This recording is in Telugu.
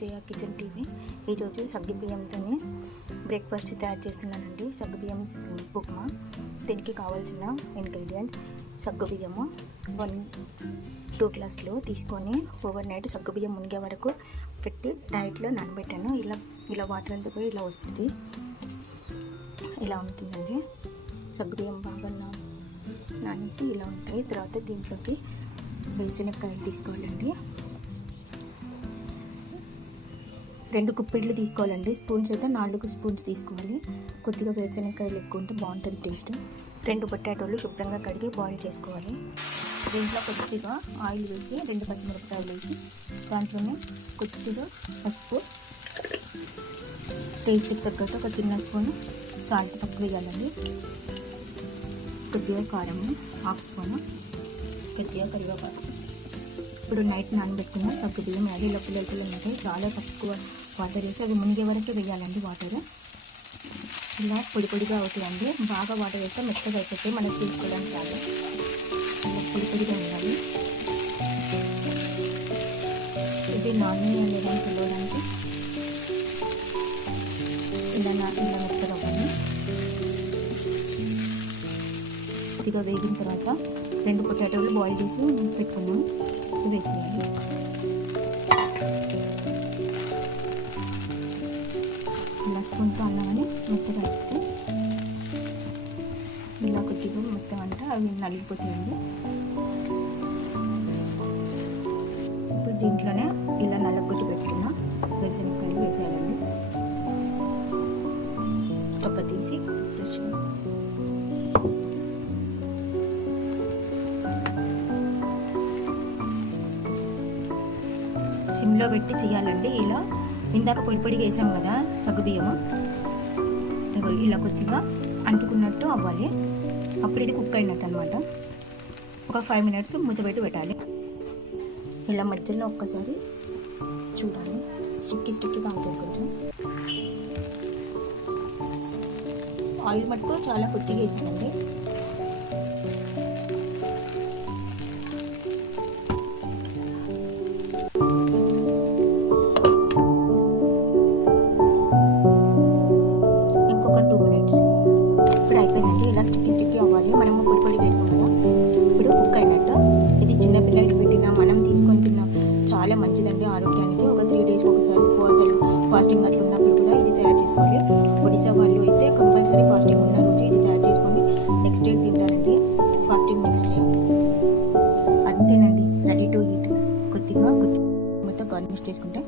జయ కిచెన్ టీవీ. ఈరోజు సగ్గుబియ్యంతో బ్రేక్ఫాస్ట్ తయారు చేస్తున్నానండి. సగ్గుబియ్యం ఉప్మా. దీనికి కావాల్సిన ఇంగ్రీడియంట్స్: సగ్గుబియ్యము 1-2 గ్లాసులు తీసుకొని ఓవర్ నైట్ సగ్గుబియ్యం మునిగే వరకు పెట్టి నైట్లో నానబెట్టాను. ఇలా వాటర్ అంతా పోయి ఇలా వస్తుంది, ఇలా ఉంటుందండి. సగ్గుబియ్యం బాగా నానేసి ఇలా ఉంటాయి. తర్వాత దీంట్లోకి వేరుశనగకాయలు తీసుకోవాలండి. 2 గుప్పిళ్ళు తీసుకోవాలండి. స్పూన్స్ అయితే 4 స్పూన్స్ తీసుకోవాలి. కొద్దిగా వేరుశనగకాయలు ఎక్కువ ఉంటే బాగుంటుంది టేస్ట్. 2 పొటాటోలు శుభ్రంగా కడిగి బాయిల్ చేసుకోవాలి. దీంట్లో కొద్దిగా ఆయిల్ వేసి 2 పచ్చిమిరపకాయలు వేసి దాంట్లోనే కొద్దిగా పసుపు, టేస్ట్కి తగ్గట్టు ఒక చిన్న స్పూన్ సాల్ట్ తక్కువ వేయాలండి. కొద్దిగా కారము 1/2 స్పూను, కొద్దిగా కరివేపాకు. ఇప్పుడు నైట్ నానబెట్టుకున్న సగ్గుబియ్యం అది లోపల ఉంటాయి. చాలా తక్కువ వాటర్ వేసి అవి మునిగే వరకే వేయాలండి. వాటర్ ఇలా పొడిగా అవుతాయండి. బాగా వాటర్ వేస్తే మెత్తగా అయిపోతాయి, మనకు తీసుకోవడానికి రాదు. ఇలా పొడిగా ఉండాలి. ఇది నాని లేదని పిలవడానికి ఇలా మెత్తగా అవ్వాలి. కొద్దిగా వేగిన తర్వాత 2 పొటాటోలు బాయిల్ చేసి పెట్టుకున్నాం, వేసేయాలి. ఇలా స్పూన్తో అన్నామని మెత్తగా అయితే ఇలా కొద్దిగా మెత్తగా అంటే అవి నలిగిపోతాయండి. ఇప్పుడు దీంట్లోనే ఇలా నల్లగొట్టి పెట్టుకున్న వేరుశనగకాయలు వేసేయాలండి. తొక్క తీసి ఫ్రెష్గా సిమ్లో పెట్టి చేయాలండి. ఇలా ఇందాక పొడిగా వేసాం కదా సగ్గుబియ్యము, ఇలా కొద్దిగా అంటుకున్నట్టు అవ్వాలి. అప్పుడు ఇది కుక్ అయినట్టు అనమాట. ఒక 5 మినిట్స్ మూత పెట్టి పెట్టాలి. ఇలా మధ్యలో ఒక్కసారి చూడాలి. స్టిక్కీ కాగుతుంది కొంచెం. ఆయిల్ మట్టుకు చాలా కొద్దిగా వేసానండి. ఇలా స్టిక్కీ అవ్వాలి. మనము పొడిగా వేసాం కదా, ఇప్పుడు కుక్ అయినట్టు. ఇది చిన్న పిల్లలకి పెట్టినా మనం తీసుకొని తిన్నా చాలా మంచిదండి ఆరోగ్యానికి. ఒక 3 డేస్ ఒకసారి ఉపవాసాలు ఫాస్టింగ్ అట్లా ఉన్నప్పుడు కూడా ఇది తయారు చేసుకోవాలి. ఒడిశా వాళ్ళు అయితే కంపల్సరీ ఫాస్టింగ్ ఉన్న రోజు ఇది తయారు చేసుకొని నెక్స్ట్ డే తింటారండి. ఫాస్టింగ్ నెక్స్ట్ డే అంతేనండి, రెడీ టు ఈట్. కొద్దిగా మొత్తం గార్నిష్ చేసుకుంటే